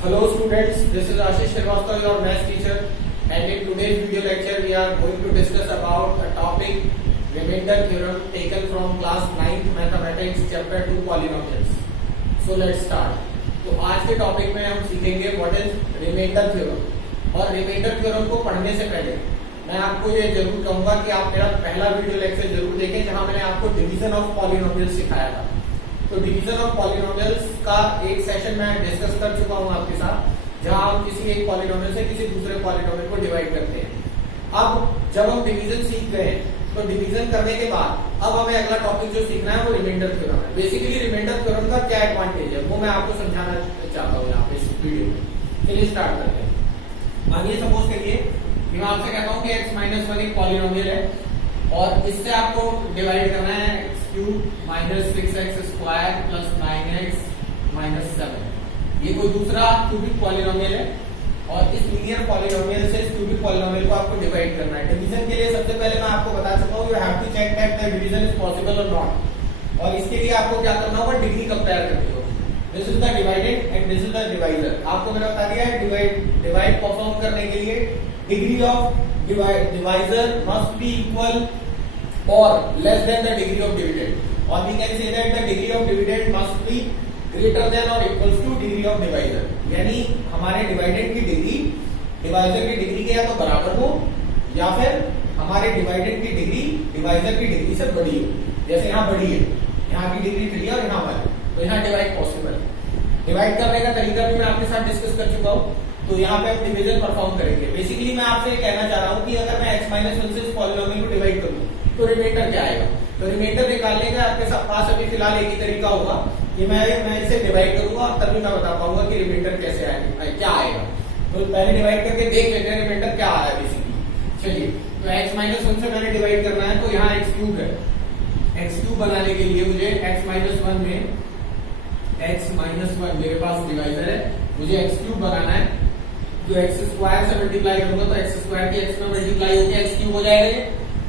Hello students, this is Ashish Srivastava, your math teacher, and in today's video lecture we are going to discuss about a topic remainder theorem taken from class 9th mathematics chapter 2 polynomials. So let's start. तो आज के topic में हम सीखेंगे what is remainder theorem. और remainder theorem को पढ़ने से पहले मैं आपको ये जरूर कहूंगा कि आप मेरा पहला वीडियो लेक्चर जरूर देखें जहां मैंने आपको डिवीजन ऑफ पॉलिनोमियल्स सिखाया था। तो डिवीजन ऑफ पॉलिनोमियल्स का एक सेशन मैं डिस्कस कर चुका हूं आपके साथ, जहां हम किसी एक पॉलिनोमियल से किसी दूसरे पॉलिनोमियल को डिवाइड करते हैं। अब जब हम डिवीजन सीख गए तो डिवीजन करने के बाद अब हमें अगला टॉपिक जो सीखना है वो रिमाइंडर थ्योरम है। बेसिकली रिमाइंडर थ्योरम का क्या एडवांटेज है वो मैं आपको समझाना चाहता हूँ यहाँ पे इस वीडियो में। चलिए स्टार्ट करते हैं। मानिए सपोज करिए कि मैं आपसे कहता हूँ कि x-1 एक पॉलिनोमियल है और इससे आपको डिवाइड करना है x³ - 6x² + 9x - 7। ये कोई दूसरा क्यूबिक पॉलिनोमियल है और इस लीनियर पॉलिनोमियल से इस क्यूबिक पॉलिनोमियल को आपको डिवाइड करना है। डिवीजन के लिए सबसे पहले मैं आपको बता चुका हूँ, you have to check that the division is possible और नॉट। और इसके लिए आपको क्या करना होगा, डिग्री कंपेयर करनी होगी। This is the divided and this is the divisor. आपको मैंने बता दिया है डिवाइड परफॉर्म करने के लिए degree of divisor must be equal or less than the degree of dividend, और we can say that the degree of dividend must be greater than और equals to degree of divisor. यानी हमारे dividend की degree divisor की degree के या तो बराबर हो या फिर हमारे डिवाइडेंड की डिग्री डिवाइजर की डिग्री से बड़ी हो। जैसे यहाँ बड़ी है, यहाँ की डिग्री 3 और यहाँ 1, तो यहाँ डिवाइड पॉसिबल है। डिवाइड करने का तरीका भी मैं आपके साथ डिस्कस कर चुका हूँ। तो यहाँ पे हम डिवीजन परफॉर्म करेंगे। बेसिकली मैं आपसे कहना चाह रहा हूँ कि अगर मैं x-1 से इस पॉलिनोमियल को डिवाइड करूँ तो रिमाइंडर क्या आएगा। तो रिमाइंडर निकालने का आपके पास अभी फिलहाल एक ही तरीका होगा कि मैं इसे डिवाइड करूंगा और तभी मैं बता पाऊंगा कि रिमाइंडर कैसे आएगा, क्या आएगा। तो पहले डिवाइड करके देख लेते हैं रिमाइंडर क्या आ रहा है बेसिकली। चलिए, तो x-1 से मैंने डिवाइड करना है, तो यहाँ x³ है। x³ बनाने के लिए मुझे x-1 में x-1 मेरे पास डिवाइजर है, मुझे x³ बनाना है। तो x² से मल्टीप्लाई करूंगा तो x² की x में मल्टीप्लाई होकर x³ हो जाएगा।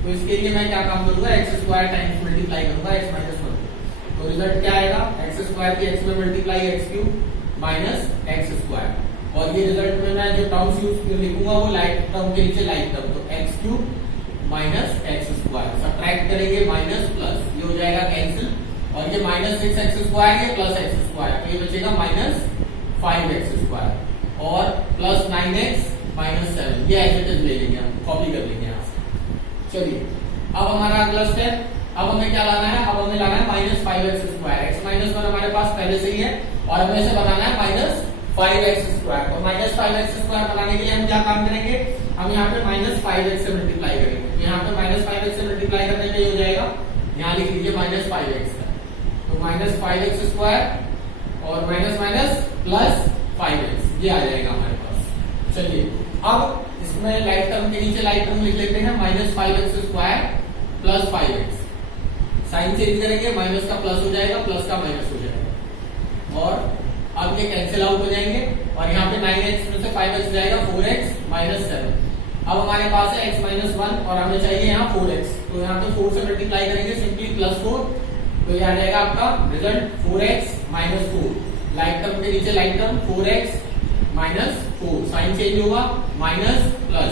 तो इसके लिए मैं क्या काम करूंगा, x² टाइम्स मल्टीप्लाई करूंगा x-1। तो रिजल्ट क्या आएगा, x² की x में मल्टीप्लाई x³ - x²। और ये रिजल्ट में मैं जो टर्म्स यूज लिखूंगा वो लाइक टर्म के नीचे लाइक टर्म, तो x³ - x²। सब्ट्रैक्ट करेंगे माइनस प्लस, ये हो जाएगा कैंसिल, और ये -6x² ये +x², तो ये बचेगा -5x² और +9x - 7। ये एज इट इज ले लेंगे, हम कॉपी कर लेंगे यहाँ से। चलिए, अब हमारा अगला स्टेप, अब हमें क्या लाना है, अब हमें लाना है -5x²। x-1 हमारे पास पहले से ही है और हमें इसे बनाना है -5x²। तो -5x² बनाने के लिए हम क्या काम करेंगे, हम यहाँ पे -5x से मल्टीप्लाई करेंगे। तो यहाँ पे -5x से मल्टीप्लाई करने के लिए हो जाएगा, यहाँ लिख लीजिए -5x है। तो -5x² और +5x, ये आ जाएगा हमारे पास। चलिए, अब इसमें लाइक टर्म के नीचे लाइक टर्म लिख लेते हैं, -5x² + 5x। साइन चेंज करेंगे, माइनस का प्लस हो जाएगा, प्लस का माइनस हो जाएगा, और अब ये कैंसिल आउट हो जाएंगे। और यहाँ पे 9x में से 5x जाएगा, 4x - 7। अब हमारे पास है x-1 और हमें चाहिए यहाँ 4x। तो यहाँ पे 4 से मल्टीप्लाई करेंगे, सिंपली +4। तो ये आ जाएगा आपका रिजल्ट 4x - 4। लाइक टर्म के नीचे like term 4x - 4, sign change होगा, माइनस प्लस,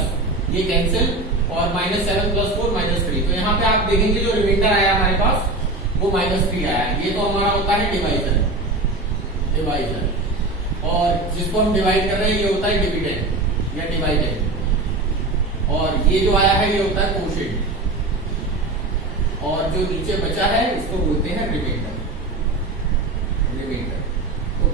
ये कैंसिल, और -7 + 4 -3। तो यहाँ पे आप देखेंगे जो रिमाइंडर आया हमारे पास वो -3 आया है। ये तो हमारा होता है डिवाइजर, और जिसको हम डिवाइड कर रहे हैं ये होता है डिविडेंड या डिवाइडेंड, और ये जो आया है ये होता है कोशेंट, और जो नीचे बचा है इसको बोलते हैं रिमाइंडर। तो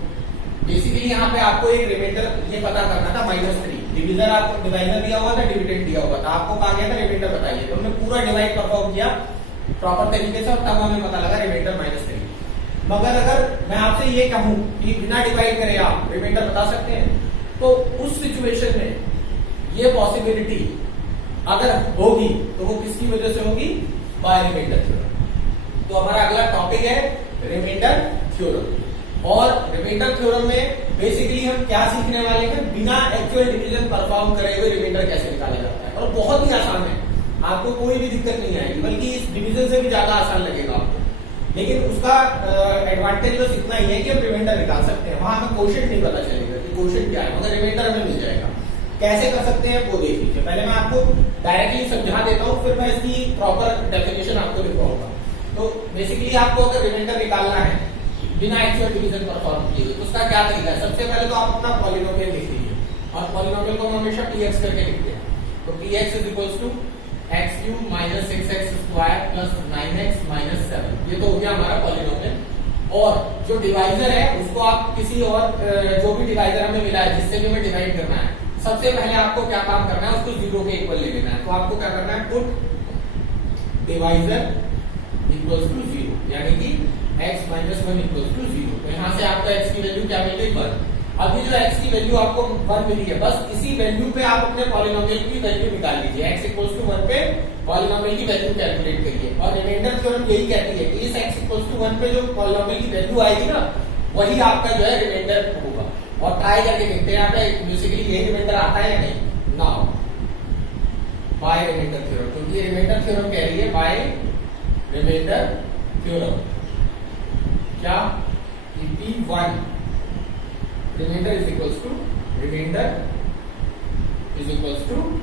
बेसिकली यहाँ पे आपको एक रिमाइंडर ये पता करना था, -3। डिवीजर आपको डिवाइजर दिया हुआ था, डिविडेंड दिया हुआ था, आपको कहा गया था रिमाइंडर बताइए। तो हमने पूरा डिवाइड परफॉर्म किया प्रॉपर तरीके से और तब हमें पता लगा रिमाइंडर -3। मगर अगर मैं आपसे ये कहूं कि बिना डिवाइड करे आप रिमाइंडर बता सकते हैं, तो उस सिचुएशन में ये पॉसिबिलिटी अगर होगी तो वो किसकी वजह से होगी, बाय रिमाइंडर थ्योरम। तो हमारा अगला टॉपिक है रिमाइंडर थ्योरम। और रिमाइंडर थ्योरम में बेसिकली हम क्या सीखने वाले हैं, बिना एक्चुअल डिवीजन परफॉर्म करे हुए रिमाइंडर कैसे निकाला जाता है। और बहुत ही आसान है, आपको कोई भी दिक्कत नहीं आएगी, बल्कि इस डिवीजन से भी ज्यादा आसान लगेगा आपको। लेकिन उसका एडवांटेज बस इतना ही है कि हम रिमाइंडर निकाल सकते हैं, वहां हमें क्वोशिएंट नहीं पता चलेगा कि क्वोशिएंट क्या है, मगर रिमाइंडर हमें मिल जाएगा। कैसे कर सकते हैं वो देख लीजिए। पहले मैं आपको डायरेक्टली समझा देता हूँ, फिर मैं इसकी प्रॉपर डेफिनेशन आपको लिखवाऊंगा। तो बेसिकली आपको अगर रिमाइंडर निकालना है बिना एक्चुअल डिवीजन परफॉर्म किए हुए, तो उसका क्या तरीका है? सबसे पहले तो आप अपना पॉलिनोमियल लिख लीजिए, और पॉलिनोमियल को हम हमेशा px करके लिखते हैं। तो px is equals to x cube minus 6x square plus 9x minus 7। ये तो हो गया हमारा पॉलिनोमियल। और जो डिवाइजर है उसको आप किसी और जो भी डिवाइजर हमें मिला है जिससे भी हमें डिवाइड करना है, सबसे पहले आपको क्या काम करना है, उसको जीरो के इक्वल ले लेना है। तो आपको क्या करना है, put divisor equals to zero, यानी कि x minus 1 equals to zero. तो यहाँ से आपका x की वैल्यू क्या मिल गई, 1। अब ये जो x की वैल्यू आपको 1 मिली है, बस इसी वैल्यू पे आप अपने पॉलिनोमियल की वैल्यू निकाल लीजिए। x इक्वल्स टू 1 पे पॉलिनोमियल की वैल्यू कैलकुलेट करिए। और रिमाइंडर थ्योरम यही कहती है कि इस x इक्वल्स टू 1 पे जो पॉलिनोमियल की वैल्यू आएगी ना, वही आपका जो है रिमाइंडर होगा। और ट्राई करके देखते हैं यहाँ पे बेसिकली यही रिमाइंडर आता है या नहीं। नाउ बाय रिमाइंडर थ्योरम, क्योंकि ये रिमाइंडर थ्योरम कह रही है बाय रिमाइंडर थ्योरम क्या, P1 reminder is equals to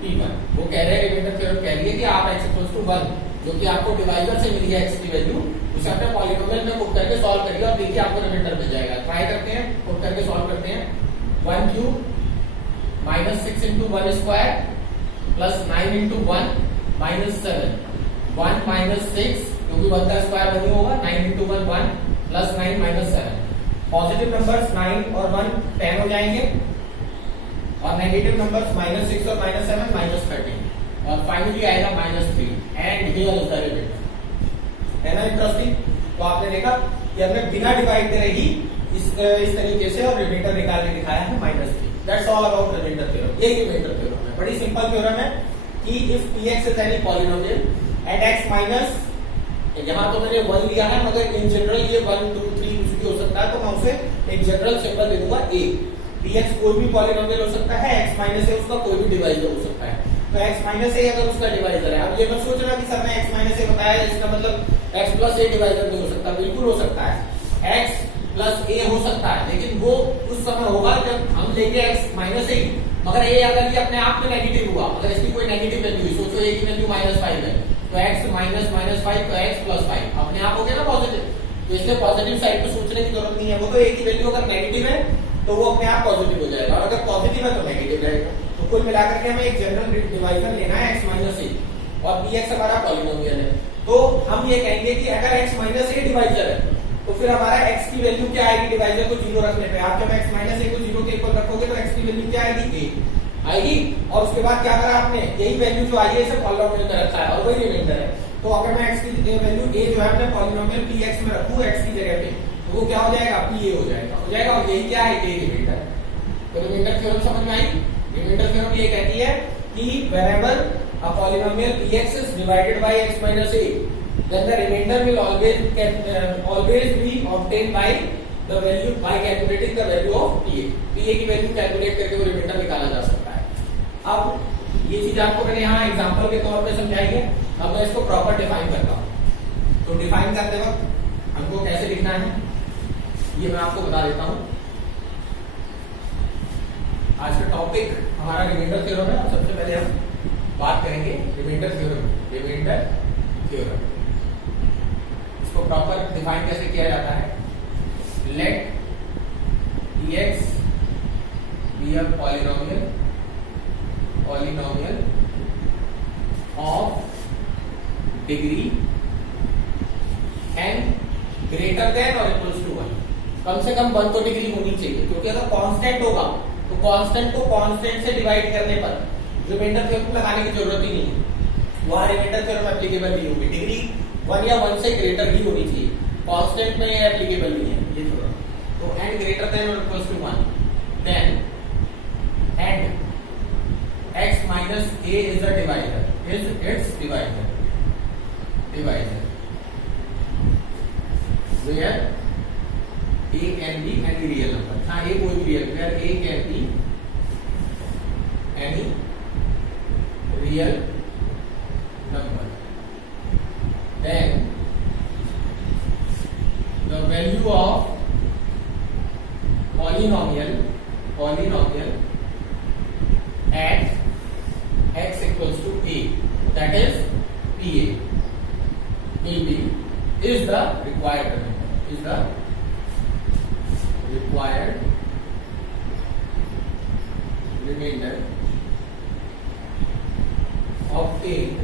P1। वो कह रहे हैं, रिमाइंडर थ्योरम कह रही है कि आप x इक्वल्स टू 1 जो कि आपको डिवाइजर से मिली है x की वैल्यू, उसे अपने पॉलिनोमियल में पुट करके सॉल्व करिए और देखिए आपको रिमाइंडर मिल जाएगा। ट्राई करते हैं, पुट करके सॉल्व करते हैं। 1 cube minus 6 into 1 square plus 9 into 1 minus 7। 1 minus 6 क्योंकि 1 का स्क्वायर नहीं होगा, 9 into 1 1 plus 9 minus 7। Positive numbers 9 और 1 10 हो जाएंगे, और नेगेटिव नंबर्स माइनस 6 और माइनस 7 माइनस 13, और फाइनली आएगा minus 3। And here is the reminder. है ना इंटरेस्टिंग? तो आपने देखा कि हमने बिना डिवाइड करे ही इस तरीके से और रिमाइंडर निकाल के दिखाया है -3। That's all about reminder theorem. ये रिमाइंडर थ्योरम है, बड़ी सिंपल थ्योरम है कि if px is any polynomial and x minus, यहाँ तो मैंने 1 लिया है, मगर इन जनरल ये 1 2 3 कुछ भी हो सकता है, तो मैं उसे एक जनरल सिंबल दे दूंगा a। px कोई भी पॉलिनोमियल हो सकता है, x माइनस a उसका कोई भी डिवाइजर हो सकता है। तो x माइनस a अगर उसका डिवाइजर है, अब ये मत सोचना कि सर ने x माइनस a बताया इसका मतलब x प्लस a डिवाइजर नहीं हो सकता। बिल्कुल हो सकता है, x प्लस a हो सकता है, लेकिन वो उस समय होगा जब हम लेंगे x माइनस a, मगर a अगर ये अपने आप में नेगेटिव हुआ, अगर इसकी कोई नेगेटिव वैल्यू हुई, सोचो a की वैल्यू -5 है, तो x माइनस -5 तो x प्लस 5 अपने आप हो गया ना पॉजिटिव। तो इसलिए पॉजिटिव साइड पे सोचने की जरूरत नहीं है। वो तो a की वैल्यू अगर नेगेटिव है तो वो अपने आप पॉजिटिव हो जाएगा, और अगर पॉजिटिव है तो नेगेटिव रहेगा। तो कुल मिलाकर के हमें एक जनरल डिवाइजर लेना है x माइनस a, और px हमारा पॉलिनोमियल है। तो हम ये कहेंगे कि अगर x माइनस a डिवाइजर है तो फिर हमारा x की वैल्यू क्या आएगी, डिवाइजर को 0 रखने पे। आप जब x माइनस a को 0 के इक्वल रखोगे तो x की वैल्यू क्या आएगी, a आएगी। और उसके बाद क्या करा आपने, यही वैल्यू जो आई है इसे पॉलिनोमियल में रखा है और वही रिमाइंडर है। तो अगर मैं x की वैल्यू a जो है अपने पॉलिनोमियल px में रखूं x की जगह पे, तो वो क्या हो जाएगा, pa हो जाएगा। और यही क्या है, a रिमाइंडर। तो रिमाइंडर थ्योरम समझ में आई? रिमाइंडर थ्योरम ये कहती है कि whenever a polynomial px is divided by x minus a, then the remainder will always be obtained by the value by calculating the value of pa। pa की value calculate करके वो reminder निकाला जा सकता है। अब ये चीज आपको मैंने यहाँ एग्जांपल के तौर पे समझाई है। अब मैं इसको प्रॉपर डिफाइन करता हूँ। तो डिफाइन करते वक्त हमको कैसे लिखना है ये मैं आपको बता देता हूँ। आज का टॉपिक हमारा रिमाइंडर थ्योरम है, और सबसे पहले हम बात करेंगे रिमाइंडर थ्योरम। इसको प्रॉपर डिफाइन कैसे किया जाता है। Let px be a polynomial of degree n greater than or equals to 1। कम से कम 1 तो डिग्री होनी चाहिए, क्योंकि अगर कांस्टेंट होगा तो कांस्टेंट को कांस्टेंट से डिवाइड करने पर रिमाइंडर थ्योरम लगाने की जरूरत ही नहीं है। वहां रिमाइंडर थ्योरम एप्लीकेबल नहीं होगी। डिग्री 1 या 1 से ग्रेटर ही होनी चाहिए, कांस्टेंट में एप्लीकेबल नहीं है ये थ्योरम। तो n ग्रेटर देन और equals to 1, then and x minus a is the divisor, is its divisor where a can be any real number। हाँ, a कोई भी real, where a can be any real number, then the value of polynomial polynomial at x equals to a, that is PA will be is the required remainder obtained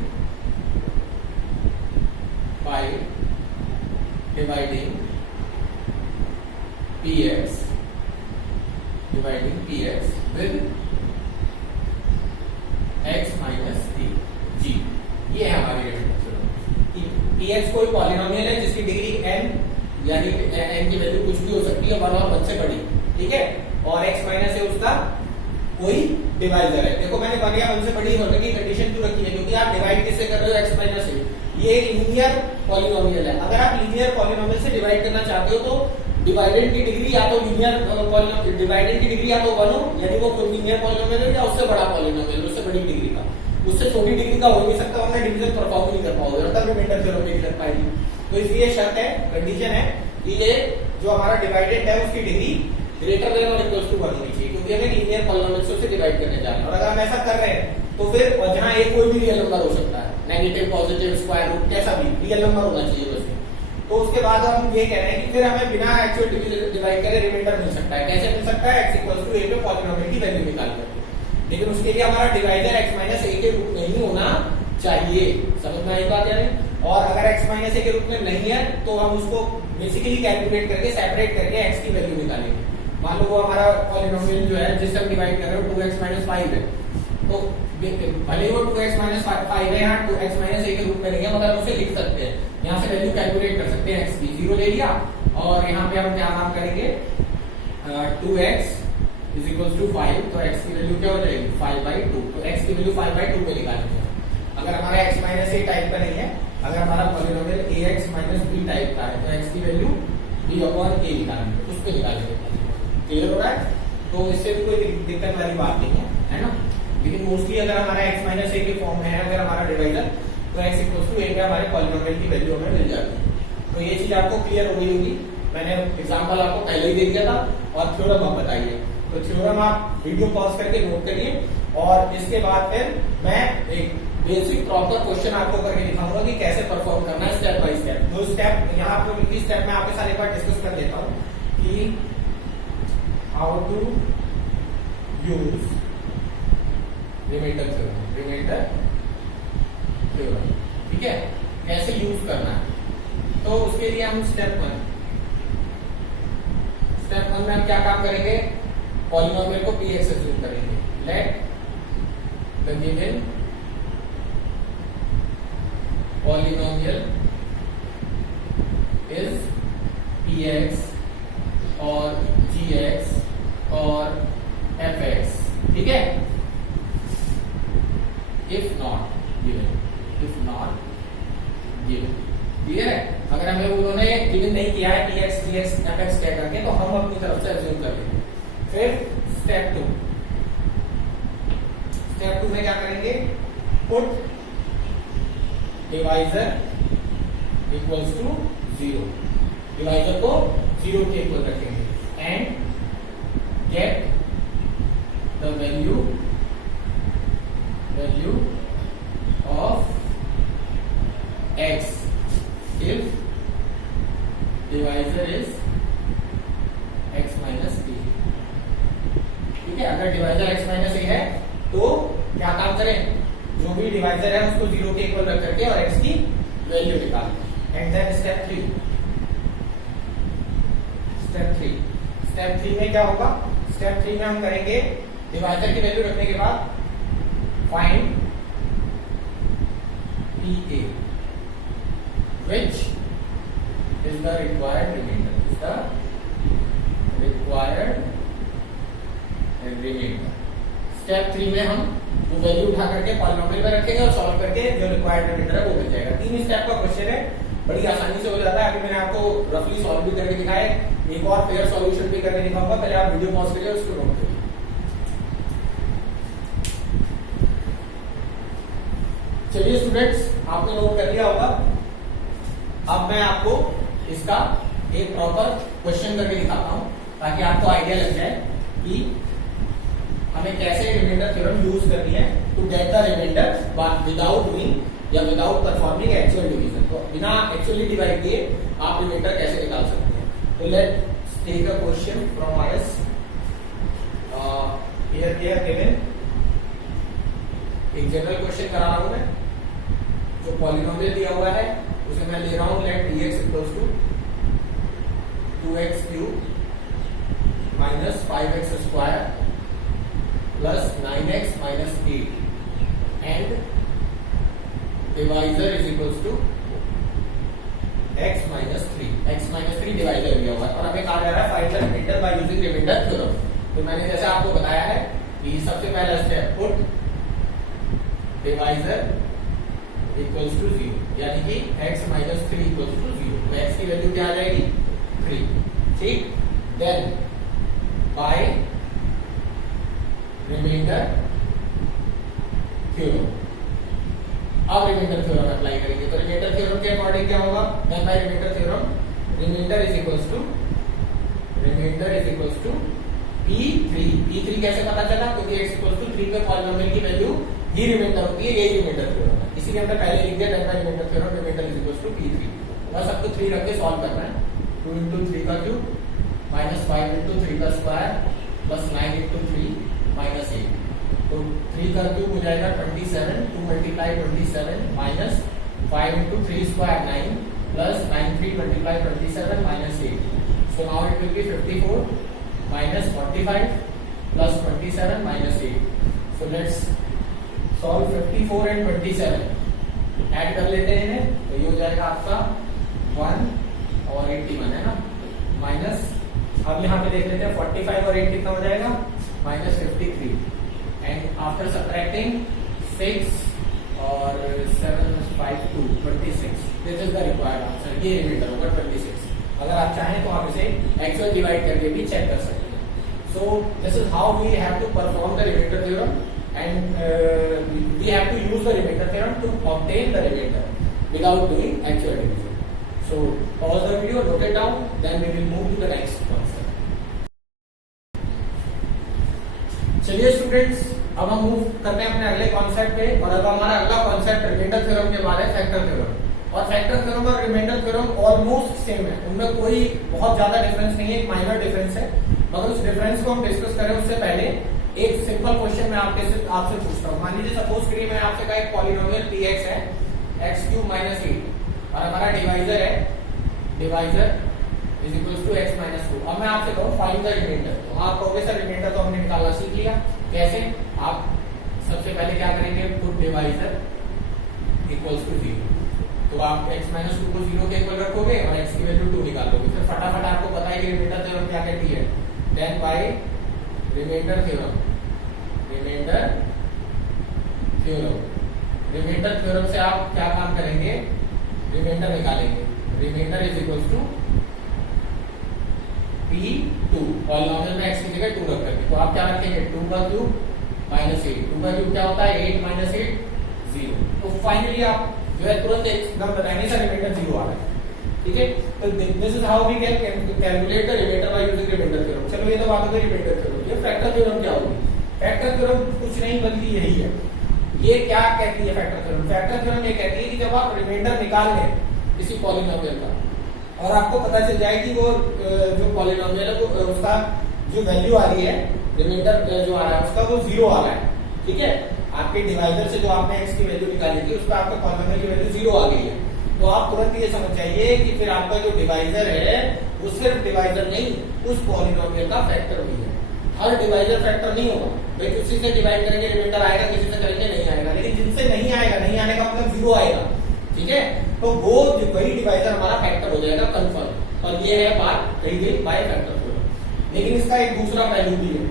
by dividing px with x minus a g। ये है हमारी px कोई polynomial है जिसकी degree n यानी n की value कुछ भी हो सकती है 1 और 1 से बड़ी, ठीक है, और x माइनस है उसका कोई डिवाइजर है। देखो मैंने 1 या 1 से बड़ी होने की कंडीशन क्यों रखी है, क्योंकि आप डिवाइड किससे कर रहे हो, x माइनस से। ये एक लीनियर पॉलिनोमियल है। अगर आप लीनियर पॉलिनोमियल से डिवाइड करना चाहते हो तो डिवाइडेंड की डिग्री या तो लीनियर डिवाइडेंड की डिग्री या तो 1 हो, यानी वो लीनियर पॉलिनोमियल है, या उससे बड़ा पॉलिनोमियल, उससे बड़ी डिग्री का, उससे छोटी डिग्री का हो नहीं सकता, वरना डिवीजन परफॉर्म नहीं कर पाओगे, तब रिमाइंडर थ्योरम नहीं कर पाएगी। तो इसलिए शर्त है, कंडीशन है कि ये जो हमारा डिवाइडेड है उसकी डिग्री ग्रेटर देन और इक्वल टू 1 होनी चाहिए, क्योंकि हमें लीनियर पॉलिनोमियल से डिवाइड करने जा रहे हैं। और अगर हम ऐसा कर रहे हैं तो फिर जहां एक कोई भी रियल नंबर हो सकता है, नेगेटिव, पॉजिटिव, स्क्वायर रूट, कैसा भी रियल नंबर होना चाहिए बस। तो उसके बाद हम ये कह रहे हैं कि फिर हमें बिना एक्चुअल डिवाइड करे रिमाइंडर मिल सकता है। कैसे मिल सकता है, x इक्वल टू a पे पॉलिनोमियल की वैल्यू निकाल करके। लेकिन उसके लिए हमारा डिवाइजर x माइनस a के रूप में ही होना चाहिए। समझ में आई बात यानी? और अगर x माइनस a के रूप में नहीं है तो हम उसको बेसिकली कैलकुलेट करके सेपरेट करके x की वैल्यू निकालेंगे। मान लो वो हमारा पॉलिनोमियल जो है जिससे हम डिवाइड कर रहे हो 2x माइनस 5 है, तो भले वो 2x माइनस 5 है, यहाँ 2x माइनस a के रूप में नहीं है, मगर उसे लिख सकते हैं, यहाँ से वैल्यू कैलकुलेट कर सकते हैं। x की 0 ले लिया और यहाँ पे हम क्या काम करेंगे, 2x इज इक्वल टू 5, तो x की वैल्यू क्या हो जाएगी 5/2, तो x की वैल्यू 5/2 पे निकालेंगे। अगर हमारा x माइनस a टाइप का नहीं है, अगर हमारा polynomial ax minus b type का है, तो x की वैल्यू b/a निकालेंगे, उस पे निकालेंगे। क्लियर हो रहा है? तो इससे भी कोई दिक्कत वाली बात नहीं है ना। लेकिन मोस्टली अगर हमारा x माइनस a के फॉर्म में है अगर हमारा डिवाइजर, तो x इक्वल टू a पे हमारे पॉलिनोमियल की वैल्यू हमें मिल जाती है। तो ये चीज आपको क्लियर हो गई होगी। मैंने एग्जांपल आपको पहले ही दे दिया था, और थ्योरम आप बताइए। तो थ्योरम आप वीडियो पॉज करके नोट करिए, और इसके बाद फिर मैं एक बेसिक प्रॉपर क्वेश्चन आपको करके दिखाऊंगा कि कैसे परफॉर्म करना है स्टेप बाय स्टेप। दो स्टेप यहाँ पे स्टेप में आपके साथ एक बार डिस्कस कर देता हूँ कि how to use reminder theorem, ठीक है, कैसे यूज करना है। तो उसके लिए हम स्टेप वन में हम क्या काम करेंगे, पॉलिनोमियल को px अज्यूम करेंगे। Let the given polynomial is px और gx और fx, ठीक है, if not given। क्लियर है? अगर हमें उन्होंने गिवन नहीं किया है px gx fx कह करके, तो हम अपनी तरफ से अज्यूम कर लेंगे। फिर स्टेप टू में क्या करेंगे, put divisor equals to 0, divisor को 0 के इक्वल रखेंगे, and get the value of x if divisor is x minus a। ठीक है, अगर डिवाइजर x माइनस a है तो क्या काम करें, जो भी डिवाइजर है उसको 0 के इक्वल रख करके और x की वैल्यू निकाल। एंड देन स्टेप 3 में क्या होगा, स्टेप 3 में हम करेंगे डिवाइजर की वैल्यू रखने के बाद find PA which is the required remainder, step 3 में हम वो वैल्यू उठा करके पॉलिनोमियल में रखेंगे और सॉल्व करके जो रिक्वायर्ड रिमाइंडर है वो मिल जाएगा। 3 स्टेप का क्वेश्चन है, बड़ी आसानी से हो जाता है। अभी मैंने आपको रफली सॉल्व भी करके दिखाया है, एक और फेयर सॉल्यूशन भी करके दिखाऊंगा, पहले आप वीडियो पॉज करिए उसको नोट करिए। चलिए स्टूडेंट्स, आपने नोट कर लिया होगा। अब मैं आपको इसका एक प्रॉपर क्वेश्चन करके दिखाता हूं ताकि आपको आइडिया लग जाए कि हमें कैसे रिमाइंडर थ्योरम यूज करनी है to get the reminder without doing या विदाउट परफॉर्मिंग एक्चुअल डिवीजन। तो बिना एक्चुअली डिवाइड किए आप रिमाइंडर कैसे निकाल सकते हैं। तो let's take a question from RS. Here we have given एक जनरल क्वेश्चन करा रहा हूं मैं, जो पॉलिनोमियल दिया हुआ है उसे मैं ले रहा हूं let dx equals to 2x cube minus 5x square plus 9x minus 8 and divisor is equals to x minus 3। x minus 3 divisor दिया हुआ है और हमें कहा जा रहा है find the reminder by using reminder theorem. तो मैंने जैसे आपको बताया है कि सबसे पहला step put divisor equals to 0, यानी कि x माइनस 3 इक्वल्स टू 0। तो x की वैल्यू क्या आ जाएगी 3, ठीक। देन बाय रिमाइंडर थ्योरम, अब रिमाइंडर थ्योरम अप्लाई करेंगे। तो रिमाइंडर थ्योरम के अकॉर्डिंग क्या होगा, then by remainder theorem remainder is equals to p3 कैसे पता चला, क्योंकि x इक्वल्स टू 3 पे पॉलिनोमियल की वैल्यू ही रिमाइंडर होती है, यही रिमाइंडर थ्योरम है। इसी के अंदर पहले लिख दिया then by remainder theorem remainder is equals to p3। बस आपको 3 रख के सॉल्व करना है। 2 into 3 का क्यूब माइनस 5 into 3 का स्क्वायर प्लस 9 into 3 माइनस 8। तो 3 का क्यूब हो जाएगा 27, 2 multiply 27 minus 5 into 3 square 9 plus 9 3 multiply 27 minus 8। So now it will be 54 minus 45 plus 27 minus 8। So let's solve 54 and 27 add कर लेते हैं इन्हें। तो ये हो जाएगा आपका 1 और 81 है ना, माइनस अब यहाँ पे देख लेते हैं 45 और 8 कितना हो जाएगा माइनस 53 एंड आफ्टर सब्ट्रैक्टिंग 6 और 7 5 2 26। This is the required answer, ये रिमाइंडर होगा 26। अगर आप चाहें तो आप इसे एक्चुअल डिवाइड करके भी चेक कर सकते हैं। So this is how we have to perform the remainder theorem and we have to use the remainder theorem to obtain the remainder without doing actual division. So pause the video, note it down, then we will move to the next concept. चलिए students, अब हम move करते हैं अपने अगले concept पे, और अब हमारा अगला कॉन्सेप्ट रिमाइंडर थ्योरम के बारे में फैक्टर थ्योरम। और फैक्टर थ्योरम और रिमाइंडर थ्योरम ऑलमोस्ट सेम है, उनमें कोई बहुत ज्यादा डिफरेंस नहीं है, एक माइनर डिफरेंस है। मगर उस डिफरेंस को हम डिस्कस करें उससे पहले एक सिंपल क्वेश्चन मैं आपसे पूछता हूँ। मान लीजिए सपोज करिए मैं आपसे कहा एक पॉलिनोमियल px है x क्यूब माइनस 8 और हमारा डिवाइजर है divisor is equals to x minus 2। अब मैं आपसे कहूँ फाइंड द रिमाइंडर, तो आप कहोगे सर रिमाइंडर तो हमने निकालना सीख लिया, कैसे? आप सबसे पहले क्या करेंगे, पुट डिवाइजर इक्वल्स टू 0। तो आप x माइनस 2 को 0 के इक्वल रखोगे और x की वैल्यू 2 निकालोगे। फिर फटाफट आपको पता है कि रिमाइंडर थ्योरम क्या कहती है, देन बाय रिमाइंडर थ्योरम से आप क्या काम करेंगे, रिमाइंडर निकालेंगे। Remainder is equals to p2, polynomial में x की जगह 2 रख करके। तो आप क्या रखेंगे, 2 का क्यूब माइनस 8। 2 का क्यूब क्या होता है 8 माइनस 8 0। तो फाइनली आप जो है तुरंत एकदम बताएंगे सर रिमाइंडर 0 आ रहा है, ठीक है। तो this is how we can calculate the reminder by using reminder theorem. चलो ये तो बात हो गई रिमाइंडर थ्योरम। ये फैक्टर थ्योरम क्या होगी, फैक्टर थ्योरम कुछ नहीं बल्कि यही है। ये क्या कहती है फैक्टर थ्योरम, फैक्टर थ्योरम ये कहती है कि जब आप रिमाइंडर निकाल लें किसी पॉलिनोमियल का और आपको पता चल जाए कि वो जो पॉलिनोमियल है वो उसका जो वैल्यू आ रही है, रिमाइंडर जो आ रहा है उसका वो 0 आ रहा है, ठीक है। आपके डिवाइजर से जो आपने x की वैल्यू निकाली थी उस पर आपका पॉलिनोमियल की वैल्यू 0 आ गई है। तो आप तुरंत ये समझ जाइए कि फिर आपका जो डिवाइजर है वो सिर्फ डिवाइजर नहीं, उस पॉलिनोमियल का फैक्टर भी है। हर डिवाइजर फैक्टर नहीं होगा भाई, किसी से डिवाइड करेंगे रिमाइंडर आएगा, किसी से करेंगे नहीं आएगा। लेकिन जिनसे नहीं आएगा, नहीं आने का मतलब 0 आएगा, ठीक है। तो वो वही डिवाइजर हमारा फैक्टर हो जाएगा कंफर्म। और ये है बात रही गई बाय फैक्टर थ्योरम। लेकिन इसका एक दूसरा पहलू भी है।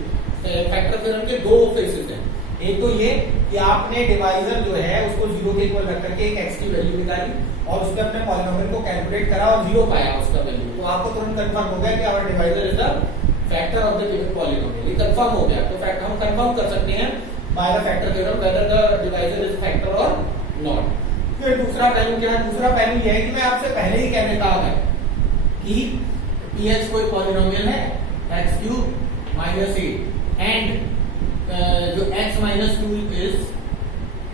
फैक्टर थ्योरम के 2 फेसेस हैं। एक तो ये कि आपने डिवाइजर जो है उसको 0 के इक्वल रख करके एक x की वैल्यू निकाली और उसके अपने पॉलिनोमियल को कैलकुलेट करा और 0 पाया उसका वैल्यू, तो आपको तुरंत कंफर्म हो गया कि our divisor is the factor of the given polynomial. ये कंफर्म हो गया। तो फैक्टर हम कंफर्म कर सकते हैं by the factor theorem whether the divisor is factor और नॉट। फिर दूसरा पहलू क्या है, दूसरा पहलू ये है कि मैं आपसे पहले ही कहने कहा है कि px कोई पॉलिनोमियल है x³ - 8 एंड जो x minus two is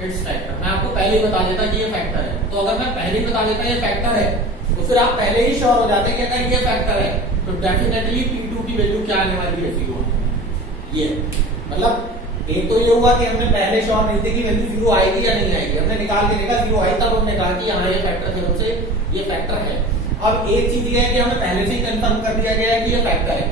it's factor. मैं आपको पहले ही बता देता कि ये फैक्टर है, तो अगर मैं पहले ही बता देता ये फैक्टर है तो फिर आप पहले ही श्योर हो जाते कि अगर ये फैक्टर है तो डेफिनेटली P2 की वैल्यू क्या आने वाली है, 0। ये मतलब एक तो ये हुआ कि हमने पहले श्योर नहीं थे कि वैल्यू 0 आएगी या नहीं आएगी, हमने निकाल के देखा 0 आई, तब हमने कहा कि यहाँ ये फैक्टर थ्योरम से ये फैक्टर है। अब एक चीज ये है कि हमें पहले से ही कंफर्म कर दिया गया है कि ये फैक्टर है,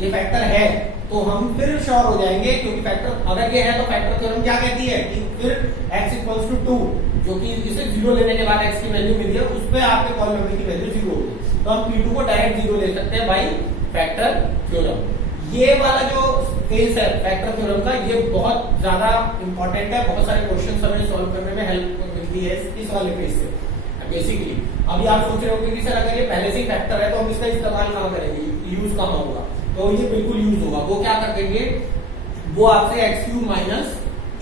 ये फैक्टर है, तो हम फिर श्योर हो जाएंगे क्योंकि फैक्टर अगर ये है तो फैक्टर थ्योरम क्या कहती है कि फिर x इक्वल्स टू 2, जो कि इसे 0 लेने के बाद x की वैल्यू मिली है, उस पे आपके पॉलिनोमियल की वैल्यू 0 होगी, तो हम P2 को डायरेक्ट 0 ले सकते हैं बाई फैक्टर थ्योरम। ये वाला जो केस है फैक्टर थ्योरम का, ये बहुत ज्यादा इंपॉर्टेंट है, बहुत सारे क्वेश्चन हमें सॉल्व करने में हेल्प मिलती है इस वाले केस से। बेसिकली अभी आप सोच रहे हो कि सर अगर ये पहले से ही फैक्टर है तो हम इसका इस्तेमाल कहाँ करेंगे, यूज कहाँ होगा, तो ये बिल्कुल यूज होगा। वो क्या कर देंगे, वो आपसे एक्स क्यूब माइनस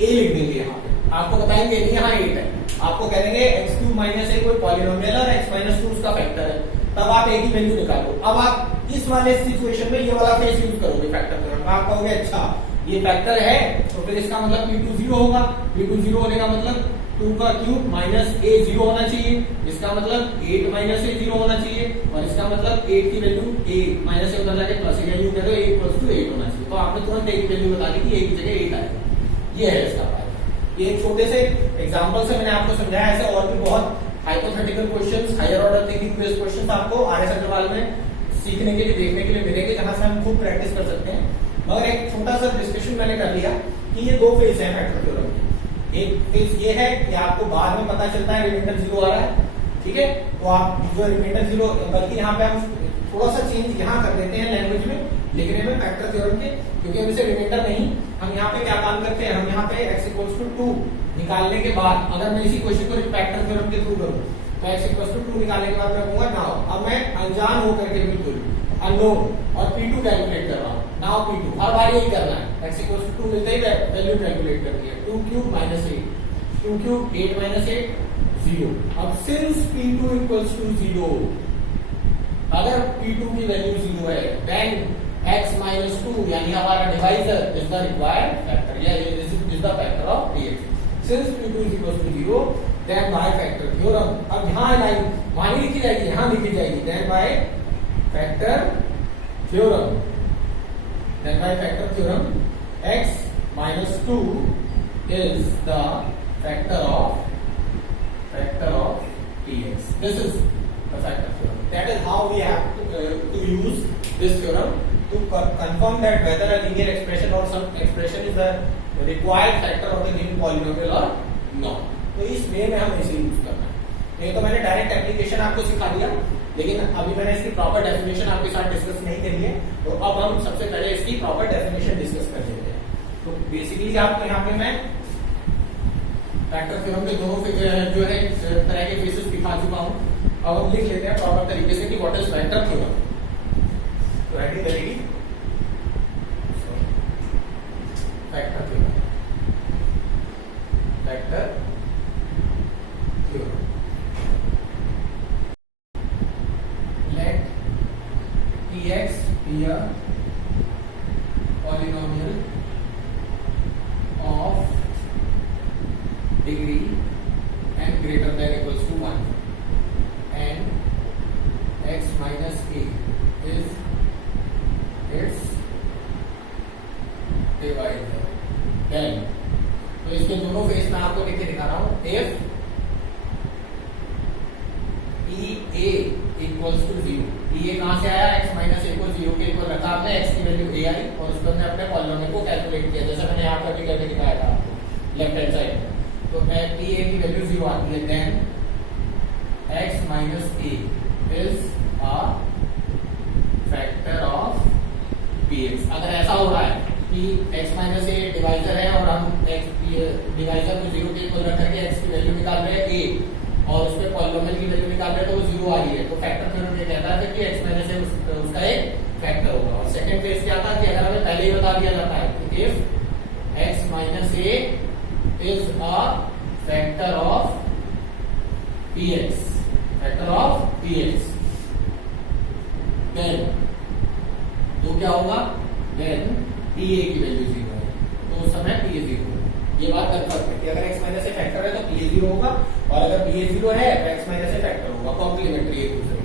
ए लिख देंगे, यहाँ पे आपको बताएंगे कि यहाँ 8 है, आपको कह देंगे एक्स क्यूब माइनस ए कोई पॉलिनोमियल और एक्स माइनस 2 उसका फैक्टर है, तब आप ए की वैल्यू निकालो। अब आप इस वाले सिचुएशन में ये वाला फेस यूज करोगे फैक्टर थ्योरम, आप कहोगे अच्छा ये फैक्टर है तो फिर इसका मतलब P2 0 होगा, P2 0 होने का मतलब 2 का क्यूब माइनस a 0 होना चाहिए, इसका मतलब 8 माइनस a 0 होना चाहिए, और इसका मतलब 8 की वैल्यू a माइनस a बदल के प्लस वैल्यू कह दो a इक्वल्स टू 8 होना चाहिए, तो आपने तुरंत a की वैल्यू बता दी कि a की जगह 8 आएगा। ये है इसका फायदा। ये छोटे से एग्जांपल से मैंने आपको समझाया, ऐसे और भी बहुत hypothetical questions, higher order thinking based questions आपको आरएस अग्रवाल में सीखने के लिए, देखने के लिए मिलेंगे, जहां से हम खूब प्रैक्टिस कर सकते हैं। मगर एक छोटा सा डिस्कशन मैंने कर लिया कि ये दो फेज है फैक्टर थ्योरम के। एक फेज ये है कि आपको बाद में पता चलता है रिमाइंडर 0 आ रहा है, ठीक है, तो आप जो रिमाइंडर 0, बल्कि यहाँ पे हम थोड़ा सा चेंज यहाँ कर देते हैं लैंग्वेज में लिखने में फैक्टर थ्योरम के, क्योंकि हम इसे रिमाइंडर नहीं, हम यहाँ पे क्या काम करते हैं, हम यहाँ पे x इक्वल्स टू 2 निकालने के बाद अगर मैं इसी क्वेश्चन को फैक्टर थ्योरम के थ्रू करूँ तो x इक्वल्स टू 2 निकालने के बाद मैं कहूंगा नाउ, अब मैं अनजान होकर के बिल्कुल अननोन और P2 कैलकुलेट कर रहा हूँ, नाउ P2 हर बार यही करना है, x इक्वल्स टू 2 मिलते ही वैल्यू कैलकुलेट करनी है, 2 क्यूब माइनस 8, 2 क्यूब 8 माइनस 8 0। अब सिंस P2 इक्वल्स टू 0, अगर P2 की वैल्यू 0 है देन x माइनस 2 यानी हमारा divisor is the required factor, या is the factor of dx। Since P2 is equals to 0 then by factor theorem, अब यहाँ line वहां लिखी जाएगी, यहाँ लिखी जाएगी, then by factor theorem, then by factor theorem x minus 2 is the factor of dx. This is the factor theorem. That is how we have to use this theorem to confirm that whether a linear expression or some expression is the required factor of the given polynomial or not. तो इस वे में हम इसे use करना है। नहीं तो मैंने डायरेक्ट एप्लीकेशन आपको सिखा दिया, लेकिन अभी मैंने इसकी प्रॉपर डेफिनेशन आपके साथ डिस्कस नहीं करी है, तो अब हम सबसे पहले इसकी प्रॉपर डेफिनेशन डिस्कस कर लेते हैं। तो बेसिकली आपको यहाँ पे मैं फैक्टर थ्योरम के दोनों जो है तरह के केसेस दिखा चुका हूँ। अब हम लिख लेते हैं प्रॉपर तरीके से कि व्हाट इज फैक्टर थ्योरम। तो राइटिंग करेगी factor theorem, factor theorem, let Tx be a polynomial of degree n greater than equals to 1 and x minus a is its divisor, then तो इसके दोनों फेस में आपको लिख के दिखा रहा हूं, if a इक्वल्स टू 0, ये कहां से आया, x माइनस a को 0 के इक्वल रखा आपने, x की वैल्यू a आई और उस पर हमने अपने पॉलिनोमियल को कैलकुलेट किया, जैसा मैंने यहाँ पर भी करके दिखाया था आपको लेफ्ट हैंड साइड में। तो p a की वैल्यू 0 आती है, then x minus a is a factor of px। अगर ऐसा हो रहा है कि x माइनस a डिवाइजर है और हम x डिवाइजर को 0 के इक्वल रख करके x की वैल्यू निकाल रहे हैं a और उस पे पॉलिनोमियल की वैल्यू निकाल रहे हैं तो वो 0 आ रही है, तो फैक्टर थ्योरम ये कहता है कि x माइनस a उसका एक फैक्टर होगा। और सेकंड केस क्या था कि अगर हमें पहले ही बता दिया जाता है कि if x minus a is a factor of px, factor of px, then तो क्या होगा, देन pa की वैल्यू 0 है। तो पी ए जीरो। ये बात कंफर्म है कि अगर एक्स माइनस ए फैक्टर है तो पी ए जीरो होगा, और अगर पी ए जीरो है तो एक्स माइनस ए फैक्टर होगा, कॉम्प्लीमेंट्री एक दूसरे।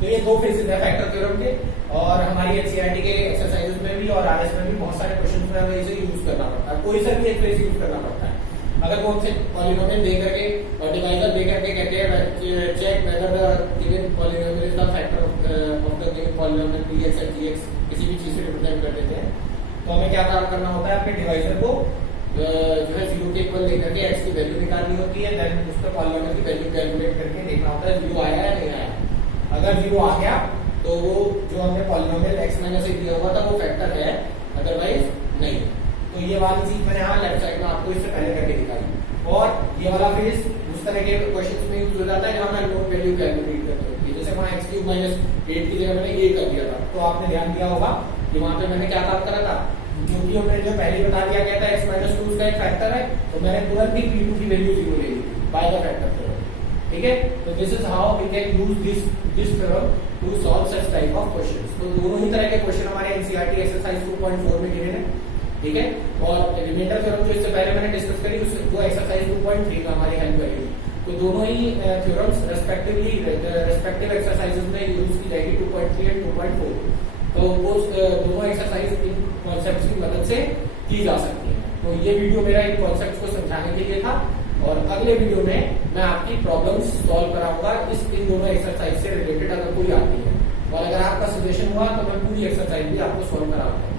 तो ये दो फेसेस है फैक्टर थ्योरम के, और हमारी एनसीईआरटी के एक्सरसाइजेस में भी और आरएस में भी बहुत सारे क्वेश्चन में हमें इसे यूज करना पड़ता है, कोई सा भी एक फ्रेज यूज करना पड़ता है। अगर वो हमसे पॉलिनोमियल दे करके और डिवाइजर दे करके कहते हैं check whether the given polynomial is the factor of the given polynomial px and gx, किसी भी चीज से रिप्रेजेंट कर देते हैं, तो हमें क्या काम करना होता है, अपने डिवाइजर को जो है जीरो के इक्वल लेकर के x की वैल्यू निकालनी होती है, देन उस पर पॉलिनोमियल की वैल्यू कैलकुलेट करके देखना होता है जीरो आया या नहीं आया। अगर जीरो आ गया तो वो जो हमने पॉलिनोमियल x माइनस ए दिया हुआ था वो फैक्टर है, अदरवाइज नहीं। तो ये वाली चीज मैंने यहाँ लेफ्ट साइड में आपको इससे पहले करके दिखाई। और ये वाला फेज उस तरह के क्वेश्चंस में यूज हो जाता है जहाँ मैं नोट वैल्यू कैलकुलेट करते हैं, जैसे वहाँ x क्यूब माइनस 8 की जगह मैंने ये कर दिया था, तो आपने ध्यान दिया होगा कि वहाँ पे मैंने क्या काम करा था, क्योंकि हमने जो पहले बता दिया गया था x माइनस 2 उसका एक फैक्टर है, तो मैंने तुरंत ही p2 की वैल्यू जीरो ले ली बाय द फैक्टर थ्योरम। ठीक है, तो this is how we can use this theorem to solve such type of questions. तो दोनों ही तरह के क्वेश्चन हमारे एनसीईआरटी एक्सरसाइज 2.4 में गिवन है। ठीक है, और रिमाइंडर थ्योरम जो इससे पहले मैंने डिस्कस करी वो एक्सरसाइज 2.3 में हमारी हेल्प करेगी। तो दोनों ही थ्योरम्स रेस्पेक्टिव एक्सरसाइजेस में यूज की जाएगी 2.3 एंड 2.4। तो वो दोनों एक्सरसाइज इन कॉन्सेप्ट्स की मदद से की जा सकती है। तो ये वीडियो मेरा इन कॉन्सेप्ट्स को समझाने के लिए था, और अगले वीडियो में मैं आपकी प्रॉब्लम्स सॉल्व कराऊंगा इन दोनों एक्सरसाइज से रिलेटेड, अगर कोई आती है, और अगर आपका सजेशन हुआ तो मैं पूरी एक्सरसाइज भी आपको सॉल्व कराऊंगा।